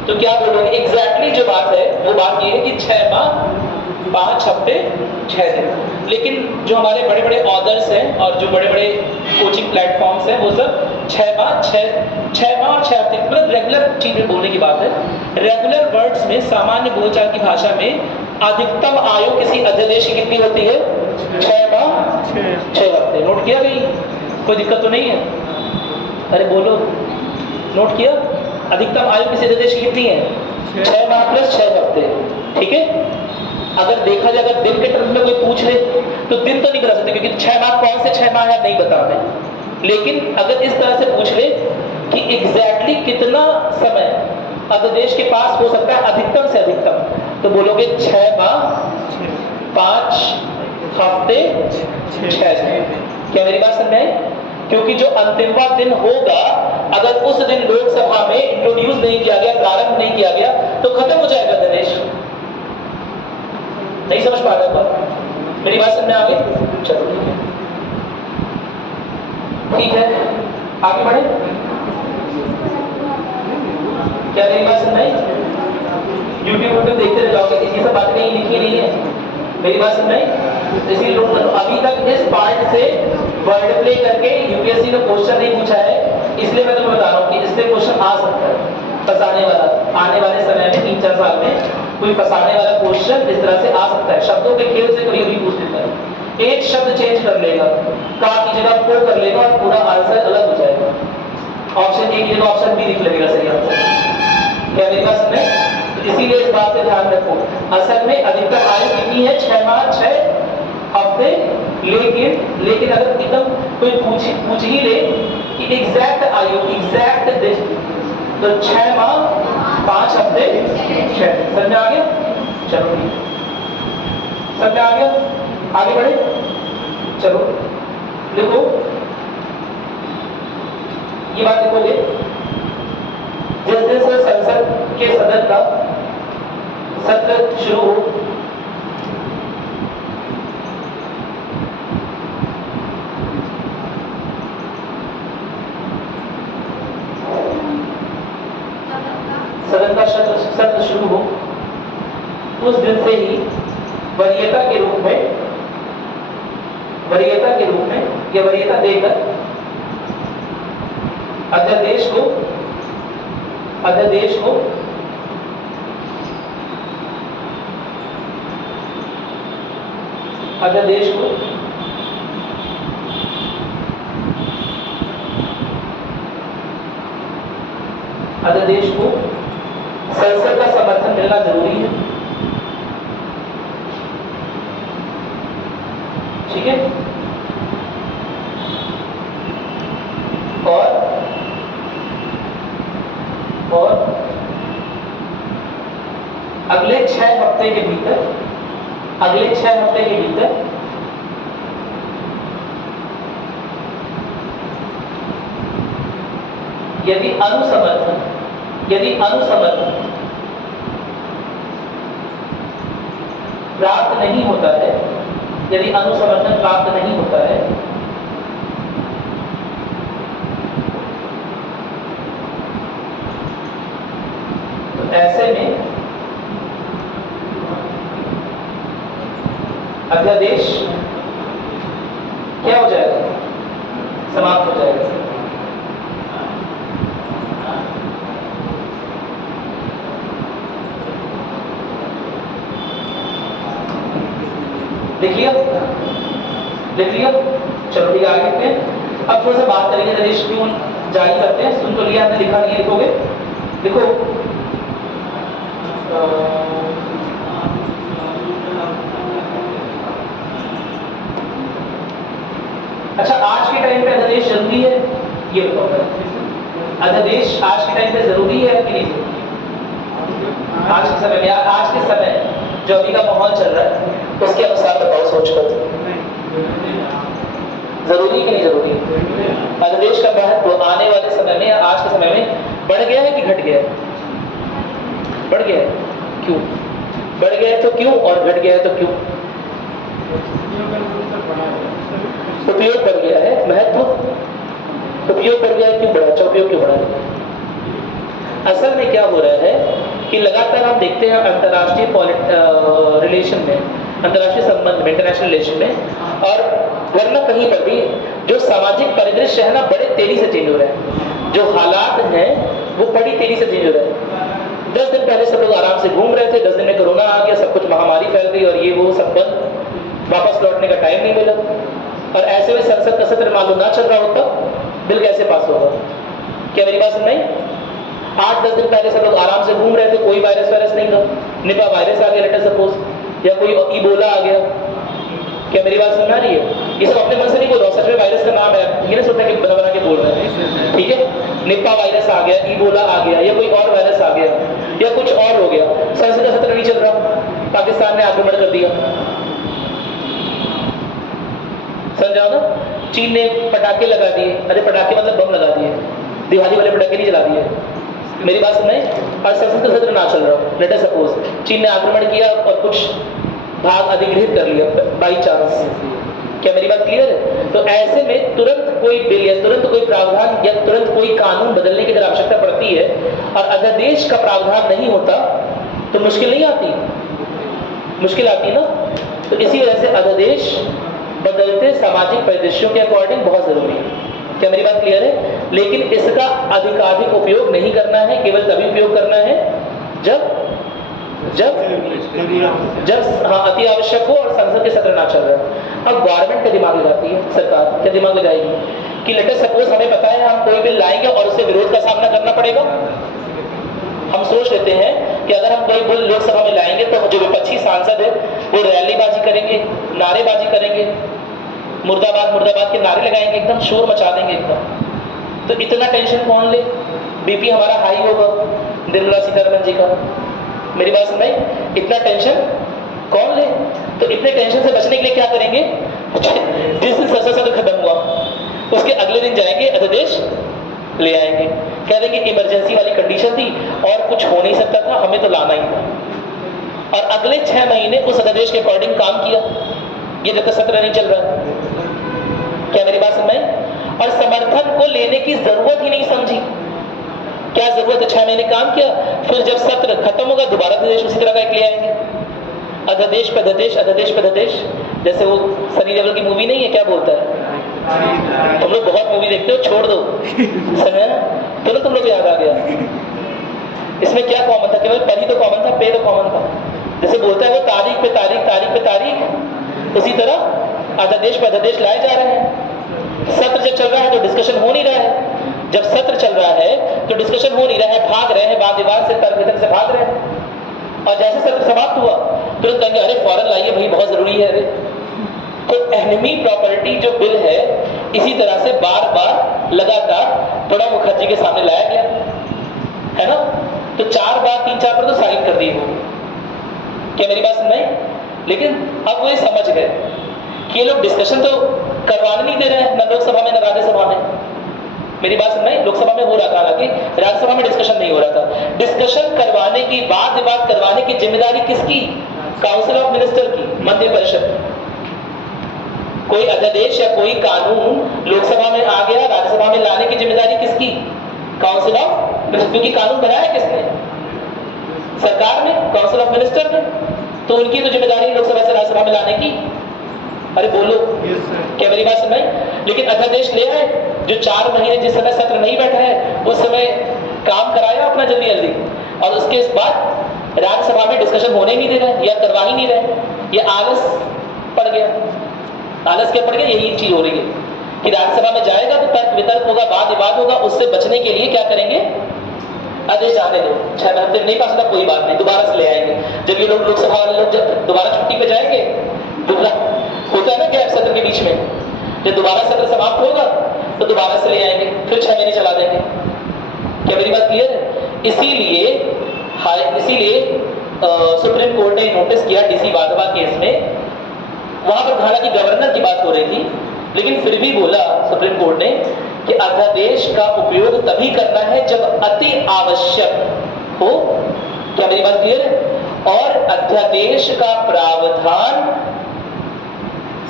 तो क्या बोलोगे? एग्जैक्टली जो बात है वो बात ये है कि 6 माह 5 हफ्ते 6 दिन। लेकिन जो हमारे बड़े बड़े ऑथर्स हैं और जो बड़े बड़े कोचिंग प्लेटफॉर्म्स हैं, वो सब 6 माह 6 और 6 हफ्ते, मतलब रेगुलर चीजें बोलने की बात है। रेगुलर वर्ड्स में, सामान्य बोलचाल की भाषा में अधिकतम आयु किसी अध्यादेश की कितनी होती है? 6 माह 6 हफ्ते। नोट किया गई? कोई दिक्कत तो नहीं है? अरे बोलो, नोट किया? अधिकतम आयु किसी अध्यादेश की कितनी है? 6 माह प्लस 6 हफ्ते। ठीक है? अगर देखा जाए, अगर दिन के टर्म में कोई पूछ ले तो दिन तो नहीं बता सकते, क्योंकि 6 माह कौन से 6 माह है नहीं बता मैं। लेकिन अगर इस तरह से पूछ ले कि एग्जैक्टली कितना समय अध्यादेश के पास हो सकता है अधिकतम से अधिकतम, तो बोलोगे 6 माह 5 हफ्ते 6 दिन। क्या मेरी बात समझ में आई? क्योंकि जो अंतिमवा दिन होगा, अगर उस दिन लोकसभा में इंट्रोड्यूस नहीं किया गया, प्रारंभ नहीं किया गया, तो खत्म हो जाएगा अध्यादेश। नहीं समझ पा रहे हो? मेरी बात समझ में आ गई? चलो ठीक है, आगे बढ़े। क्या मेरी बात समझ आई? यूट्यूब देखते रह जाओगे, इसी सब बातें कहीं लिखी नहीं है। मेरी बात समझ आई? इसीलिए लोग अभी तक इस पार्ट से वर्ड प्ले करके यूपीएससी ने क्वेश्चन नहीं पूछा है, इसलिए मैं तुम्हें बता रहा हूँ कि इससे क्वेश्चन आ सकता है फंसाने वाला। आने वाले समय में 3-4 साल में कोई फंसाने वाला क्वेश्चन इस तरह से आ सकता है। शब्दों के खेल से कभी भी पूछ लेता है, एक शब्द चेंज कर लेगा, का की जगह को कर लेगा और पूरा आंसर अलग हो जाएगा। ऑप्शन ए की जगह ऑप्शन बी लिख लगेगा सही आंसर। क्या मेरे पास नहीं? तो इसीलिए इस बात पे ध्यान रखो। असल में अधिकतम आयु कितनी है? 6 माह 6 हफ्ते। लेकिन अगर एकदम कोई पूछ ही ले कि एग्जैक्ट आयु, एग्जैक्ट दिन, तो 6 माह 5 हफ्ते 6। समझ में आ गया? चलो ठीक, समझ में आ गया? आगे बढ़े, चलो देखो ये बात देखोगे, जिस दिन से संसद के सदन का सत्र शुरू हो, सदन का सत्र शुरू हो, उस दिन से ही वरीयता के रूप में या वरीयता देकर अध्यादेश को संसद का समर्थन मिलना जरूरी है। ठीक है? और अगले 6 हफ्ते के भीतर यदि अनुसमर्थन प्राप्त नहीं होता है, तो ऐसे में अध्यादेश क्या हो जाएगा? समाप्त हो जाएगा। लिख लिया? चलो ठीक है, आगे लिखते हैं। अब थोड़ा सा बात करेंगे अध्यादेश क्यों जारी करते हैं। सुन तो लिया, हमने लिखा नहीं, लिखोगे? लिखो। अच्छा, आज के टाइम पे अध्यादेश जरूरी है? ये बताओ, अध्यादेश आज के टाइम पे जरूरी है कि नहीं जरूरी? आज के समय जो अभी का माहौल चल रहा है उसके अनुसार बताओ, सोच कर। जरूरी कि नहीं जरूरी? अध्यादेश का महत्व आने वाले समय में या आज के समय में बढ़ गया है कि घट गया है? बढ़ गया है। क्यों बढ़ गया है? तो क्यों? और घट गया है तो क्यों? उपयोग बढ़ गया है, महत्व उपयोग बढ़ गया है। क्यों बढ़ा? अच्छा, उपयोग क्यों बढ़ा है? असल में क्या हो रहा है कि लगातार आप देखते हैं अंतर्राष्ट्रीय रिलेशन में, अंतर्राष्ट्रीय संबंध में, इंटरनेशनल रिलेशन में, और वरना कहीं पर भी जो सामाजिक परिदृश्य है ना, बड़े तेजी से चेंज हो रहा है। जो हालात हैं वो बड़ी तेजी से चेंज हो रहा है। 10 दिन पहले सब लोग आराम से घूम रहे थे, 10 दिन में कोरोना आ गया, सब कुछ महामारी फैल गई और ये वो सब बंद, वापस लौटने का टाइम नहीं मिला। और ऐसे में संसद का सत्र मालूम ना चल रहा होता, बिल कैसे पास होगा? क्या मेरी बात समझ नहीं? 8-10 दिन पहले सब लोग आराम से घूम रहे थे, कोई वायरस नहीं था, निपा वायरस आ गया लेट अस सपोज, या कोई इबोला आ गया। क्या मेरी बात समझ आ रही है? ये सब अपने मन से नहीं बोल रहा, सच में वायरस का नाम है, ये नहीं सोचता कि बना के बोल रहे हैं। ठीक है, निपा वायरस आ गया, इबोला आ गया, या कोई और वायरस आ गया, या कुछ और हो गया, संसद का सत्र नहीं चल रहा, पाकिस्तान ने आक्रमण कर दिया। समझा ना? चीन ने पटाखे लगा दिए, अरे पटाखे मतलब बम लगा दिए, दिवाली वाले पटाखे नहीं जला दिए, मेरी बात सुन रहे हैं, और संसद का सत्र ना चल रहा, लेट अस सपोज चीन ने आक्रमण किया और कुछ भाग अधिग्रहित कर लिया बाई चांस, क्या मेरी बात क्लियर है? तो ऐसे में तुरंत कोई बिल या तुरंत कोई प्रावधान या तुरंत कोई कानून बदलने की अगर आवश्यकता पड़ती है और अध्यादेश का प्रावधान नहीं होता तो मुश्किल नहीं आती, मुश्किल आती ना। तो इसी वजह से अध्यादेश बदलते सामाजिक परिदृश्यों के अकॉर्डिंग बहुत जरूरी है, क्या मेरी बात क्लियर है? लेकिन इसका अधिकाधिक उपयोग नहीं करना है, केवल तभी उपयोग करना है जब जब जब हाँ अति आवश्यक हो और संसद के सत्र ना चल रहा है। अब गवर्नमेंट का दिमाग लगाती है, सरकार क्या दिमाग लगाएगी कि लेट अस सपोज हमें पता है हम कोई बिल लाएंगे और उससे विरोध का सामना करना पड़ेगा। हम सोच लेते हैं कि अगर हम कोई बिल लोकसभा में लाएंगे तो जो विपक्षी सांसद है वो रैलीबाजी करेंगे, नारेबाजी करेंगे, मुर्दाबाद मुर्दाबाद के नारे लगाएंगे, एकदम शोर मचा देंगे एकदम। तो इतना टेंशन कौन ले? बीपी हमारा हाई होगा निर्मला सीतारमण जी का, मेरी बात सुन रही? इतना टेंशन कौन ले? तो इतने टेंशन से बचने के लिए क्या करेंगे? जिस दिन संसद सत्र खत्म हुआ उसके अगले दिन जाएंगे अध्यादेश ले आएंगे, कह देंगे इमरजेंसी वाली कंडीशन थी और कुछ हो नहीं सकता था, हमें तो लाना ही था। और अगले 6 महीने उस अध्यादेश के अकॉर्डिंग काम किया, ये जब तक सत्र नहीं चल रहा है, क्या मेरी बात सुन रहे? और समर्थन को लेने की जरूरत ही नहीं समझी। क्या जरूरत है? 6 महीने काम किया, फिर जब सत्र खत्म होगा दोबारा अध्यादेश उसी तरह का एक ले आएंगे, अध्यादेश पे अध्यादेश, अध्यादेश पे अध्यादेश। जैसे वो सनी देओल की मूवी नहीं है, क्या बोलता है, तुम लोग बहुत मूवी देखते हो, छोड़ दो, समझे ना? तुरंत तुम लोग याद आ गया। इसमें क्या कॉमन था? केवल पहली तो कॉमन था, पे तो कॉमन था। जैसे बोलता है वो तारीख पे तारीख, तारीख पे तारीख, उसी तरह अध्यादेश पे अध्यादेश लाए जा रहे हैं। सत्र जब चल रहा है तो डिस्कशन हो नहीं रहा है, जब सत्र चल रहा है तो डिस्कशन हो नहीं रहा है, भाग रहे हैं, वाद विवाद से तर्क वितर्क से भाग रहे हैं। और जैसे सत्र समाप्त हुआ तुरंत कहेंगे अरे फौरन लाइए भाई, बहुत जरूरी है। तो एनिमी प्रॉपर्टी जो बिल है इसी तरह से बार बार लगातार प्रणब मुखर्जी के सामने लाया गया है ना, तो 4 बार 3-4 पर तो साइन कर दिए वो, क्या मेरी बात सुन रही? लेकिन अब वो ये समझ गए कि ये लोग डिस्कशन तो करवाने नहीं दे रहे हैं, न लोकसभा में न राज्यसभा में। मेरी बात सुन रही? लोकसभा में हो रहा था, हालांकि राज्यसभा में डिस्कशन नहीं हो रहा था। डिस्कशन करवाने की, वाद विवाद करवाने की जिम्मेदारी किसकी? काउंसिल ऑफ मिनिस्टर की, मंत्रिपरिषद की। कोई अध्यादेश या कोई कानून लोकसभा में आ गया, राज्यसभा में लाने की जिम्मेदारी किसकी? काउंसिल ऑफ मिनिस्टर, क्योंकि कानून बनाया किसने? सरकार ने, काउंसिल ऑफ मिनिस्टर ने, तो उनकी तो जिम्मेदारी लोकसभा से राज्यसभा में लाने की। अरे बोलो, क्या मेरी बात सुन रही? लेकिन अध्यादेश ले आए, जो 4 महीने जिस समय सत्र नहीं बैठा है उस समय काम कराया अपना जल्दी जल्दी, और उसके बाद राज्यसभा में डिस्कशन होने नहीं दे रहे या करवा ही नहीं रहे। ये आलस पड़ गया, आलस क्या पड़ गया? यही चीज हो रही है कि राज्यसभा में जाएगा तो तर्क वितर्क होगा, वाद विवाद होगा, उससे बचने के लिए क्या करेंगे? आदेश जाने दो, 6 हफ्ते नहीं पास होता कोई बात नहीं, दोबारा से ले आएंगे। जब ये लोग लोकसभा वाले लोग जब दोबारा छुट्टी पे जाएंगे, होता है ना गैप सत्र के बीच में, जब दोबारा सत्र समाप्त होगा तो दोबारा से ले आएंगे, फिर 6 महीने चला देंगे। क्या मेरी बात क्लियर है? इसीलिए सुप्रीम कोर्ट ने नोटिस किया डीसी वाधवा केस में, वहां पर हालांकि गवर्नर की बात हो रही थी, लेकिन फिर भी बोला सुप्रीम कोर्ट ने कि अध्यादेश का उपयोग तभी करना है जब अति आवश्यक हो। क्या मेरी बात क्लियर है? और अध्यादेश का प्रावधान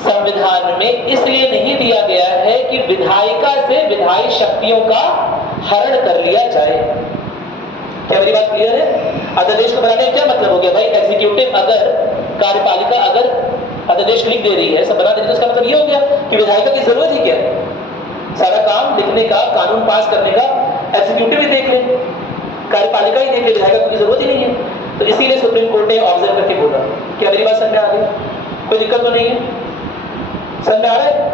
संविधान में इसलिए नहीं दिया गया है कि विधायिका से विधायी शक्तियों का हरण कर लिया जाए। क्या मेरी बात क्लियर है? अध्यादेश को बनाने का क्या मतलब हो गया भाई? एग्जीक्यूटिव अगर, कार्यपालिका अगर अध्यादेश लिख दे रही है, सब बना दे रही है, तो इसका मतलब ये हो गया कि विधायिका की जरूरत ही क्या है? सारा काम लिखने का, कानून पास करने का एग्जीक्यूटिव ही देख ले, कार्यपालिका ही देख ले, विधायिका की जरूरत ही नहीं है। तो इसीलिए सुप्रीम कोर्ट ने ऑब्जर्व करके बोला। क्या मेरी बात समझ में आ गई? कोई दिक्कत तो नहीं है? समझ में आ रहा है?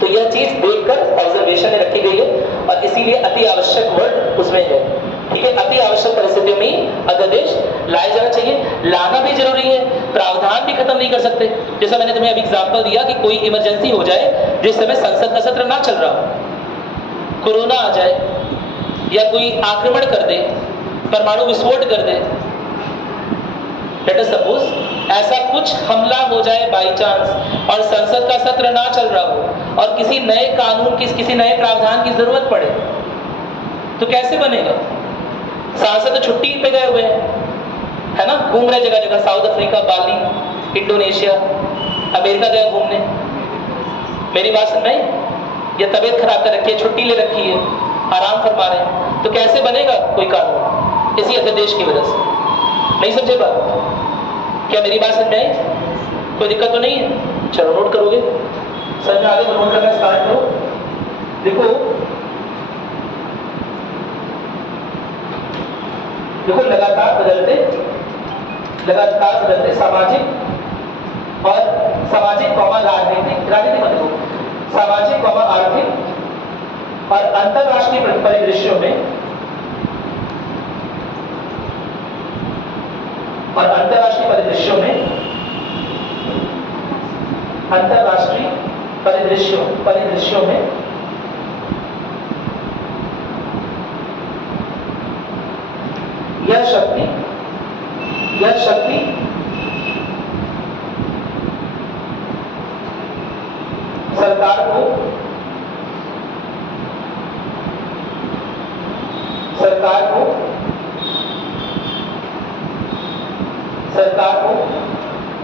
तो यह चीज देखकर ऑब्जर्वेशन में रखी गई है और इसीलिए अति आवश्यक वर्ड उसमें है। ठीक है, अति आवश्यक परिस्थितियों में अध्यादेश लाया जाना चाहिए, लाना भी जरूरी है, प्रावधान भी खत्म नहीं कर सकते। जैसा मैंने तुम्हें अभी एग्जांपल दिया कि कोई इमरजेंसी हो जाए जिस समय संसद का सत्र ना चल रहा हो, कोरोना आ जाए या कोई आक्रमण कर दे, परमाणु विस्फोट कर दे, लेट अस सपोज ऐसा कुछ हमला हो जाए बाई चांस और संसद का सत्र ना चल रहा हो और किसी किसी नए कानून की, किसी नए प्रावधान की जरूरत पड़े तो कैसे बनेगा? सांसद तो छुट्टी पे गए हुए हैं, है ना, घूम रहे जगह जगह, साउथ अफ्रीका, बाली, इंडोनेशिया, अमेरिका गए घूमने। मेरी बात सुन रहे हैं? या तबीयत खराब कर रखी है, छुट्टी ले रखी है, आराम फरमा रहे हैं, तो कैसे बनेगा कोई कानून? इसी अध्यादेश की वजह से। नहीं समझे बात? क्या मेरी बात समझ आई? कोई दिक्कत तो नहीं है? चलो नोट करोगे, सर में आगे नोट करना स्टार्ट करो। देखो देखो, लगातार बदलते सामाजिक और राजनीतिक मत देखो, सामाजिक आर्थिक और अंतरराष्ट्रीय परिदृश्यों में यह शक्ति सरकार को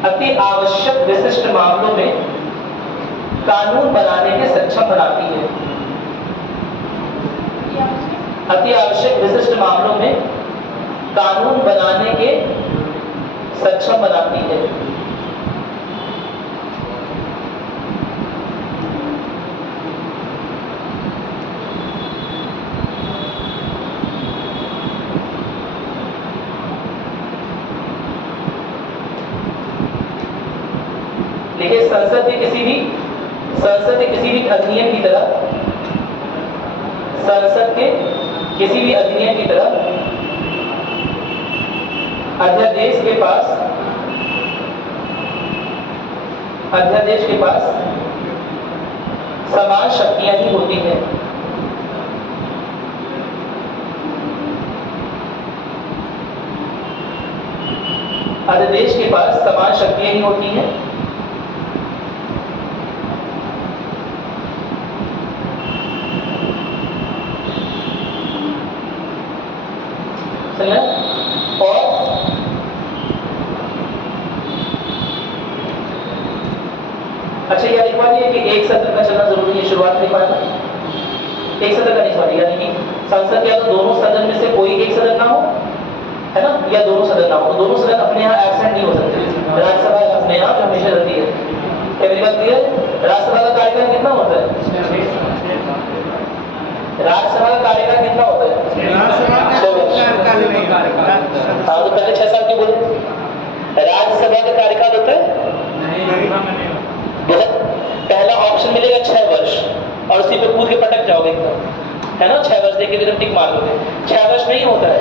अति आवश्यक विशिष्ट मामलों में कानून बनाने के सक्षम बनाती है। अति आवश्यक विशिष्ट मामलों में कानून बनाने के सक्षम बनाती है। देखिए, संसद के किसी भी अधिनियम की तरह अध्यादेश के पास समान शक्तियां ही होती हैं। अध्यादेश के पास समान शक्तियां ही होती हैं। और अच्छा, यह लिखवा दिया कि एक सत्र का चलना जरूरी है। शुरुआत में लिखवाया था एक सत्र का नहीं, सॉरी, यानी कि संसद या तो दोनों सदन में से कोई एक सदन ना हो, है ना, या दोनों सदन ना हो। तो दोनों सदन अपने यहाँ एब्सेंट नहीं हो सकते। राज्यसभा अपने यहाँ हमेशा रहती है। क्या मेरी बात क्लियर? राज्यसभा का कार्यकाल कितना होता है? राज्यसभा का कार्यकाल कितना होता है? हाँ, तो पहले 6 साल के बोले। राज्यसभा का कार्यकाल होता है पहला ऑप्शन मिलेगा 6 वर्ष, और उसी पे कूद के पटक जाओगे एकदम, है ना। 6 वर्ष देके एकदम टिक मार दोगे। 6 वर्ष नहीं होता है।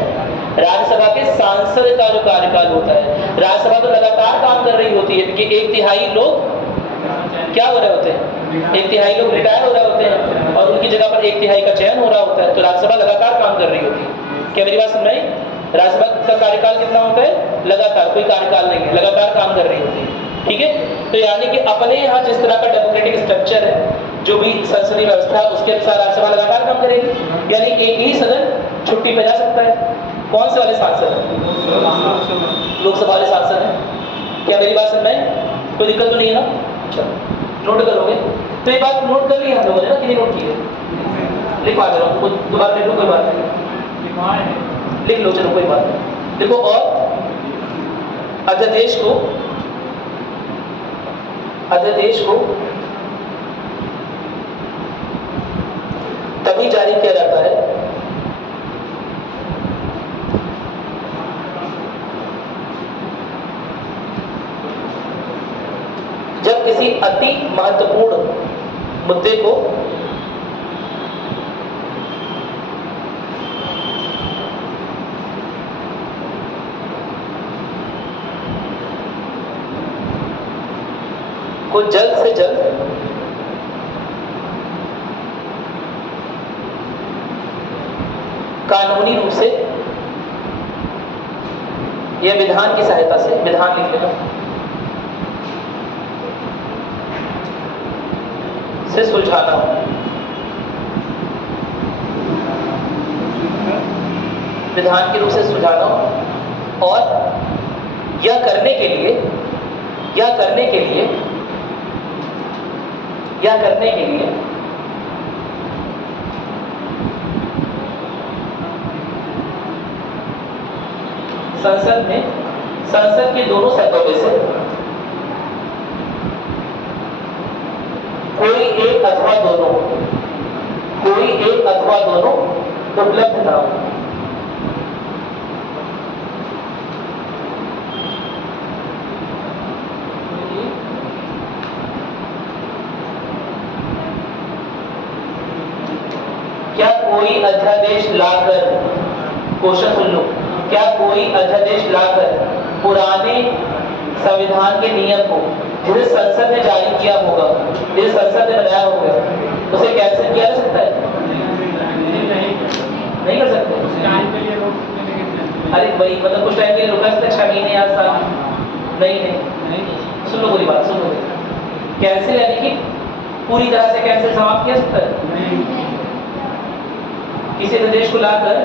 राज्यसभा के सांसद का जो कार्यकाल होता है, राज्यसभा तो लगातार काम कर रही होती है, क्योंकि 1/3 लोग क्या हो रहे होते हैं? 1/3 लोग रिटायर हो रहे होते हैं, और उनकी जगह पर 1/3 का चयन हो रहा होता है। तो राज्यसभा लगातार काम कर रही होती है। क्या मेरी बात सुन रही? राज्यसभा का कार्यकाल कितना होता है? लगातार, कोई कार्यकाल नहीं है, लगातार काम कर रही होती है। ठीक है, तो यानी कि अपने यहाँ जिस तरह का डेमोक्रेटिक स्ट्रक्चर है, जो भी संसदीय व्यवस्था है, उसके अनुसार राज्यसभा लगातार काम करेगी। यानी एक ही सदन छुट्टी पे जा सकता है। कौन से वाले सांसद? लोकसभा वाले सांसद हैं। क्या मेरी बात सुन रहे हैं? कोई दिक्कत तो नहीं है ना? अच्छा, नोट करोगे? तो ये बात नोट कर ली हम लोगों ने ना, कितनी नोट की है? लिखवा दे रहा हूँ, दोबारा लिख लो, कोई बात नहीं, लिख लो, चलो कोई बात नहीं। देखो, और अध्यादेश को तभी जारी किया जाता है जब किसी अति महत्वपूर्ण मुद्दे को जल्द से जल्द कानूनी रूप से या विधान की सहायता से, विधान लिख लेना, से सुलझाना, विधान के रूप से सुलझाना, और यह करने के लिए संसद के दोनों सदनों में से कोई एक अथवा दोनों उपलब्ध ना हो। क्या कोई अध्यादेश लाकर, क्वेश्चन सुन लो, क्या कोई अध्यादेश लाकर पुराने संविधान के नियम को जिसे संसद ने जारी किया होगा, जिसे संसद ने बनाया होगा, उसे कैंसिल किया जा सकता है? नहीं कर सकते। अरे भाई मतलब कुछ टाइम के लिए रुका सकते, 6 महीने या साल? नहीं, सुन लो पूरी बात, सुन लो। कैंसिल यानी कि पूरी तरह से कैंसिल, समाप्त किया सकता है? किसी अध्यादेश को लाकर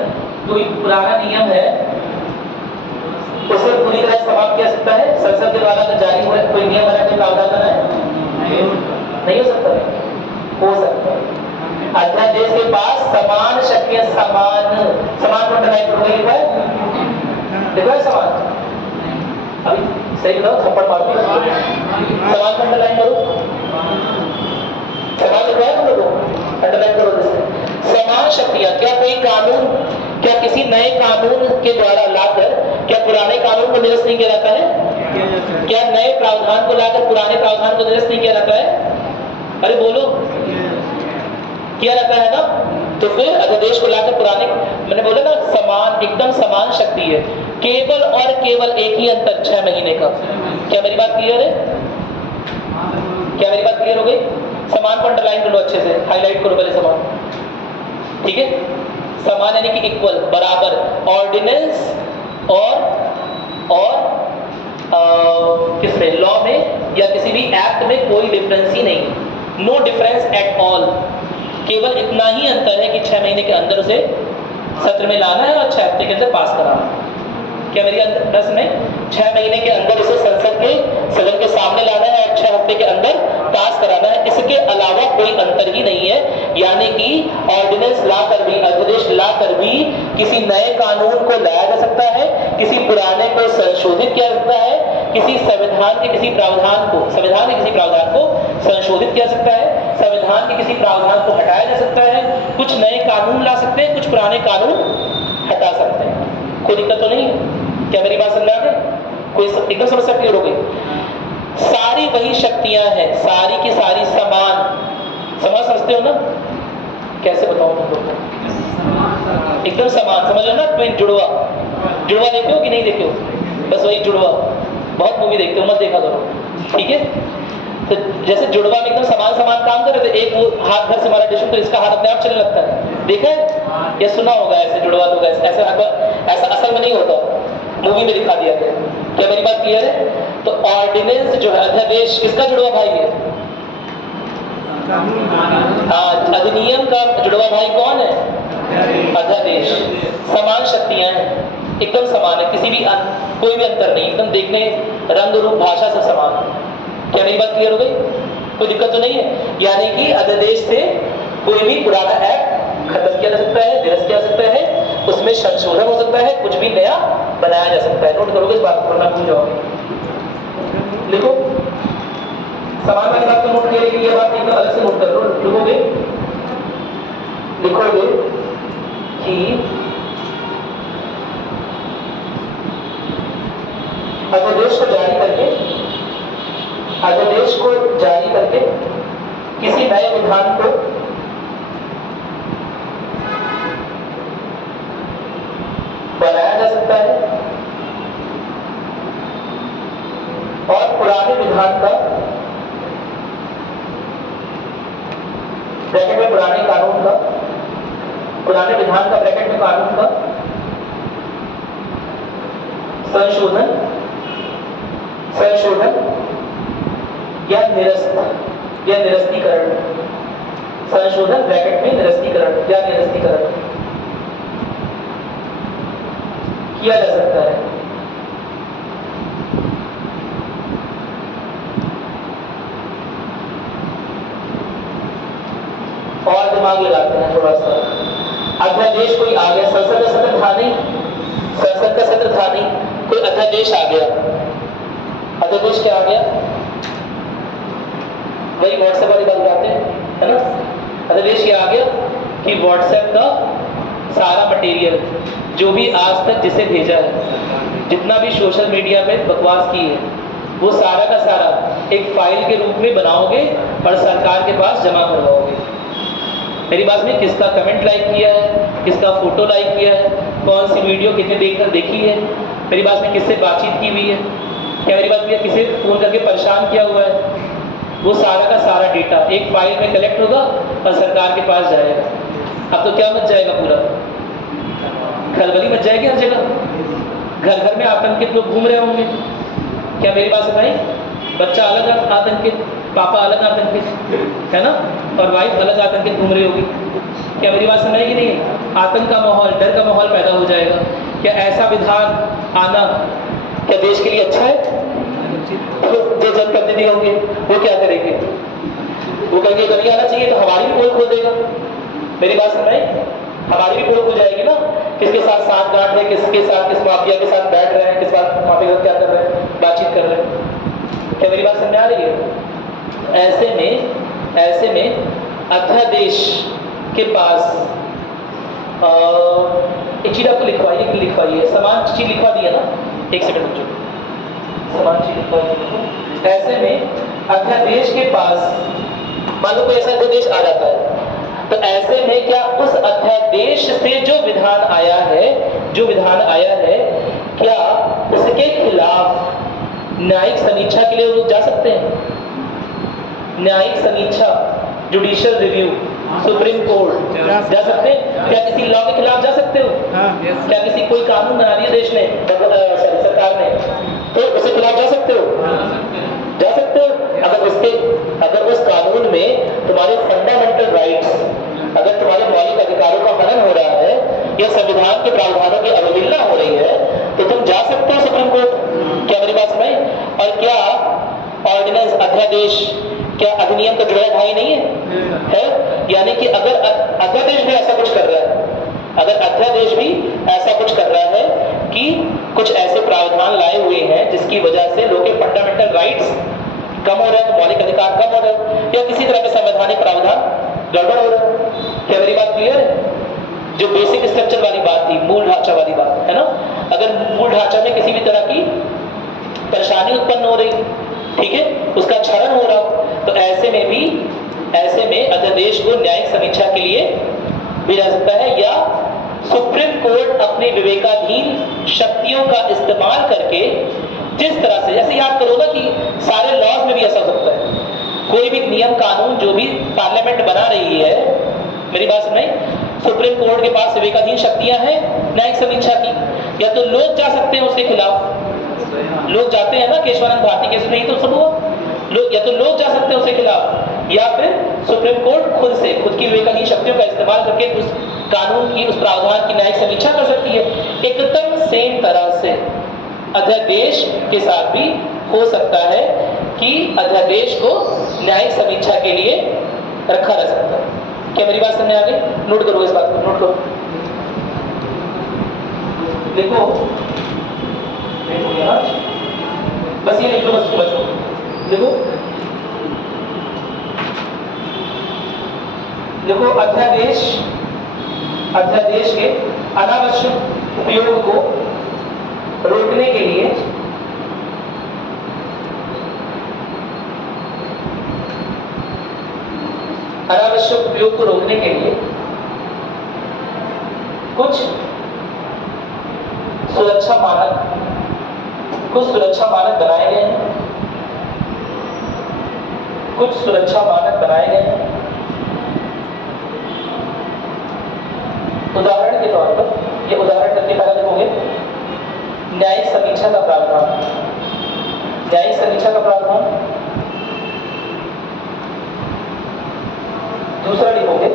कोई पुराना नियम है उसे पूरी तरह समाप्त किया सकता है? संसद के द्वारा अगर जारी हुआ कोई नियम बना, कोई प्रावधान बना है? नहीं हो सकता। हो सकता है। अध्यादेश के पास समान शक्तियां, समान अंडरलाइन करो, लिखा है? देखो है समान, अभी सही बताओ, थप्पड़ मार दिया। समान अंडरलाइन करो, समान लिखा है तुम लोगों, अंडरलाइन करो। जैसे समान शक्तियां, क्या कोई कानून, क्या किसी नए कानून के द्वारा लाकर क्या पुराने कानून को निरस्त नहीं किया जाता है? क्या नए प्रावधान को लाकर पुराने प्रावधान को निरस्त नहीं किया जाता है? अरे बोलो, किया जाता है ना? तो फिर अध्यादेश को लाकर पुराने, मैंने बोला ना समान, एकदम समान शक्ति है, केवल और केवल एक ही अंतर 6 महीने का। क्या मेरी बात क्लियर है? क्या मेरी बात क्लियर हो गई? समान को अंडरलाइन कर लो, अच्छे से हाईलाइट करो पहले समान, ठीक है? समान यानी कि इक्वल, बराबर। ऑर्डिनेंस और किसमें, लॉ में या किसी भी एक्ट में कोई डिफरेंस ही नहीं, नो डिफरेंस एट ऑल। केवल इतना ही अंतर है कि 6 महीने के अंदर उसे सत्र में लाना है और 6 हफ्ते के अंदर पास कराना है। क्या मेरी प्रश्न में 6 महीने के अंदर उसे संसद के सदन के सामने लाना है और 6 हफ्ते के अंदर पास कराना है, इसके अलावा कोई अंतर ही नहीं है। यानी कि ऑर्डिनेंस लाकर भी, अध्यादेश लाकर भी किसी नए कानून को लाया जा सकता है, किसी पुराने को संशोधित किया जा सकता है, किसी संविधान के किसी प्रावधान को संशोधित किया जा सकता है, संविधान के किसी प्रावधान को हटाया जा सकता है, कुछ नए कानून ला सकते हैं, कुछ पुराने कानून हटा सकते हैं। कोई दिक्कत तो नहीं है? क्या मेरी बात समझ में आ गई? कोई एकदम समस्या क्लियर हो गई? सारी वही शक्तियां हैं, सारी की सारी समान समझते हो ना? कैसे बताऊं तुम लोग को? एकदम समान, समझ लो ना? ट्विन, जुड़वा देखे हो कि नहीं देखे हो? बस वही जुड़वा, बहुत मूवी देखते हो, मत देखा करो, ठीक है? तो जैसे जुड़वा में एकदम समान काम कर रहे थे, एक वो हाथ घर से मारा डिशू तो इसका हाथ अपने आप चलने लगता है, देखा है या सुना होगा? ऐसे जुड़वा लोग ऐसा असल में नहीं होता, मूवी में दिखा दिया गया। क्या मेरी बात क्लियर है? तो ऑर्डिनेंस जो है, अध्यादेश, किसका जुड़वा भाई है? अधिनियम का जुड़वा भाई कौन है? अध्यादेश। समान शक्तियां हैं, एकदम समान है, किसी भी कोई भी अंतर नहीं, एकदम देखने, रंग, रूप, भाषा सब समान। क्या मेरी बात क्लियर हो गई? कोई दिक्कत तो नहीं है? यानी कि अध्यादेश से कोई भी पुराना एक्ट खत्म किया जा सकता है, निरस्त किया जा सकता है, उसमें संशोधन हो सकता है, कुछ भी नया बनाया जा सकता है। नोट करोगे इस बात को, ना भूल जाओगे। लिखो, समान वाली बात को नोट किया, लेकिन ये बात एकदम अलग से नोट कर लो। लिखोगे कि अध्यादेश को जारी करके किसी नए विधान को बनाया जा सकता है और पुराने विधान का, ब्रैकेट में पुराने कानून का, पुराने विधान का ब्रैकेट में कानून का संशोधन या निरस्तीकरण संशोधन ब्रैकेट में निरस्तीकरण या निरस्तीकरण किया जा सकता है। और दिमाग लगाते हैं थोड़ा सा। अध्यादेश कोई आ गया, संसद का सत्र था नहीं, संसद का सत्र था नहीं, कोई अध्यादेश आ गया। अध्यादेश क्या आ गया? वही व्हाट्सएप वाली बात करते हैं, है ना? अध्यादेश ये आ गया कि व्हाट्सएप का सारा मटेरियल जो भी आज तक जिसे भेजा है, जितना भी सोशल मीडिया पे बकवास की है, वो सारा का सारा एक फाइल के रूप में बनाओगे और सरकार के पास जमा करवाओगे। मेरी बात में किसका कमेंट लाइक किया है, किसका फोटो लाइक किया है, कौन सी वीडियो कितने देखी है, मेरी बात में किससे बातचीत की हुई है, क्या मेरी बात में किसे फोन करके परेशान किया हुआ है, वो सारा का सारा डेटा एक फाइल में कलेक्ट होगा और सरकार के पास जाएगा। अब तो क्या मच जाएगा, पूरा खलबली मच जाएगी हर जगह। घर घर में आतंकित लोग घूम रहे होंगे। क्या मेरी बात सुनाई? बच्चा अलग आतंकित, पापा अलग आतंकित, है ना, और वाइफ अलग आतंकित घूम रही होगी। क्या मेरी बात सुनाई कि नहीं? आतंक का माहौल, डर का माहौल पैदा हो जाएगा। क्या ऐसा विधान आना क्या देश के लिए अच्छा है? जो जनप्रतिनिधि होंगे वो क्या करेंगे? वो कहेंगे तो नहीं आना चाहिए, तो हमारी भी पोल खोल देगा। मेरी बात सुनाई? हमारी भी पोल हो जाएगी ना, किसके साथ साथ है, किसके साथ, किस माफिया के साथ बैठ रहे हैं, किस बात माफिया के साथ क्या कर रहे हैं, बातचीत कर रहे हैं। क्या मेरी बात समझ आ रही है? ऐसे में अध्यादेश के पास एक चीज आपको लिखवाइए, समान चीज लिखवा दी है ना, एक सेकंड रुक, समान चीज लिखवाइए। ऐसे में अध्यादेश के पास मान लो कोई ऐसा अध्यादेश आ जाता है, तो ऐसे में क्या उस अध्यादेश से जो विधान आया है, क्या उसके खिलाफ न्यायिक समीक्षा के लिए लोग जा सकते हैं? न्यायिक समीक्षा, जुडिशियल रिव्यू, सुप्रीम कोर्ट जा सकते हैं? क्या किसी लॉ के खिलाफ जा सकते हो? क्या किसी कोई कानून बना दिया देश ने, सरकार ने, तो उसके खिलाफ जा सकते हो? जा सकते हो। अगर उस कानून में तुम्हारे फंडामेंटल राइट्स, अगर तुम्हारे मौलिक अधिकारों का हनन हो रहा है या संविधान के प्रावधानों की अवहेलना हो रही है, तो तुम जा सकते हो सुप्रीम कोर्ट। क्या मेरी बात सुनाई? और क्या ऑर्डिनेंस, अध्यादेश, क्या अधिनियम का जुड़ा ढाई नहीं है? यानी कि अगर अध्यादेश भी ऐसा कुछ कर रहा है, अगर अध्यादेश भी ऐसा कुछ कर रहा है कि कुछ ऐसे प्रावधान लाए हुए हैं जिसकी वजह से लोगों के फंडामेंटल राइट्स कम हो रहे हैं, मौलिक अधिकार कम हो रहे हैं, या किसी तरह के संवैधानिक प्रावधान गड़बड़ हो रहा है, क्या मेरी बात क्लियर है? जो बेसिक स्ट्रक्चर वाली बात थी, मूल ढांचा वाली बात है ना, अगर मूल ढांचा में किसी भी तरह की परेशानी उत्पन्न हो रही, ठीक है, उसका क्षरण हो रहा, तो ऐसे में अध्यादेश को न्यायिक समीक्षा के लिए भेजा जा सकता है, या सुप्रीम कोर्ट अपने विवेकाधीन शक्तियों का इस्तेमाल करके, जिस तरह से, जैसे याद करो ना कि सारे लॉज में भी ऐसा हो सकता है, कोई भी नियम कानून जो भी पार्लियामेंट बना रही है, मेरी बात सुनाई, सुप्रीम कोर्ट के पास विवेकाधीन शक्तियां हैं न्यायिक समीक्षा की, या तो लोग जा सकते हैं उसके खिलाफ, लोग जाते हैं ना, केशवानंद भारती केस में ही तो सब हुआ, लोग, या तो लोग जा सकते हैं उसके खिलाफ, या फिर सुप्रीम कोर्ट खुद की विवेकाधीन शक्तियों का इस्तेमाल करके उस कानून की, उस प्रावधान की न्यायिक समीक्षा कर सकती है। एकदम सेम तरह से अध्यादेश के साथ भी हो सकता है कि अध्यादेश को न्यायिक समीक्षा के लिए रखा जा सकता है। क्या मेरी बात समझ आ गई? नोट करो इस बात को, नोट करो, देखो यार, बस ये लिख लो, बस देखो अध्यादेश के अनावश्यक उपयोग को रोकने के लिए कुछ सुरक्षा मानक बनाए गए हैं, उदाहरण के तौर पर, ये उदाहरण करके पहले देखोगे, न्यायिक समीक्षा का प्रावधान, न्यायिक समीक्षा का प्रावधान दूसरा लिखोगे,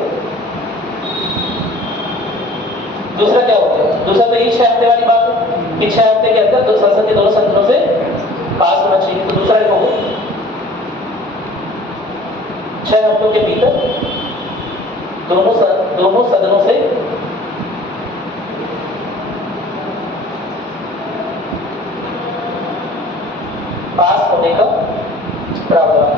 दूसरा क्या हो गया? दूसरा तो यही 6 हफ्ते वाली बात है कि 6 हफ्ते के अंदर दो संसद के दोनों सदनों से पास होना चाहिए। तो दूसरा लिखोगे 6 हफ्तों के भीतर दोनों सदनों से पास होने का प्रावधान।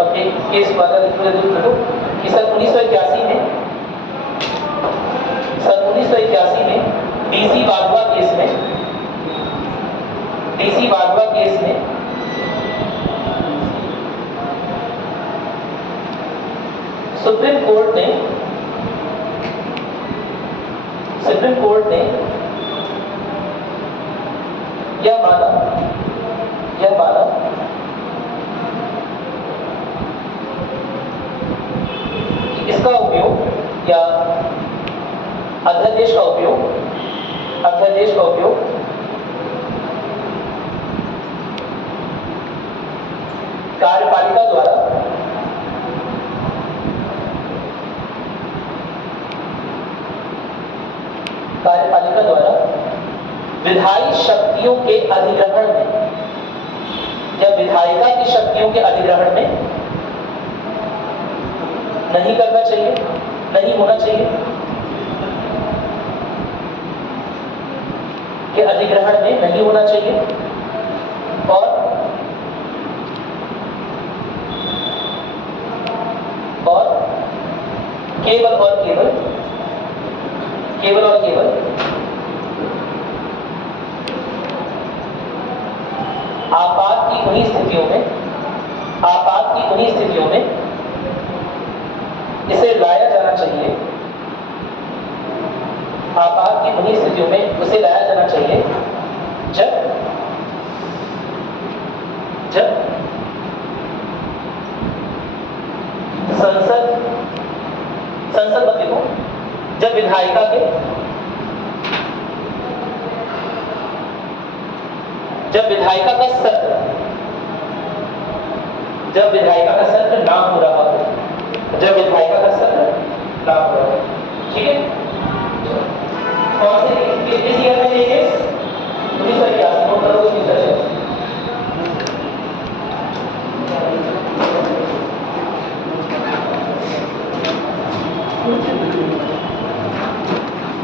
अब एक केस वाला देखो कि सन 1981 में डीसी वाधवा केस में सुप्रीम कोर्ट ने यह माना कि इसका उपयोग या अध्यादेश का उपयोग कार्यपालिका द्वारा विधायी शक्तियों के अधिग्रहण में या विधायिका की शक्तियों के अधिग्रहण में नहीं करना चाहिए, नहीं होना चाहिए, के अधिग्रहण में नहीं होना चाहिए और केवल और केवल आपात की उन्हीं स्थितियों में इसे लाया जाना चाहिए। आपात की उन्हीं स्थितियों में उसे लाया जाना चाहिए जब संसद मत लिखो, जब विधायिका का सत्र ना हो रहा हो, ठीक है। कौन से किस ईयर में लेंगे? 1981 नोट करोगे।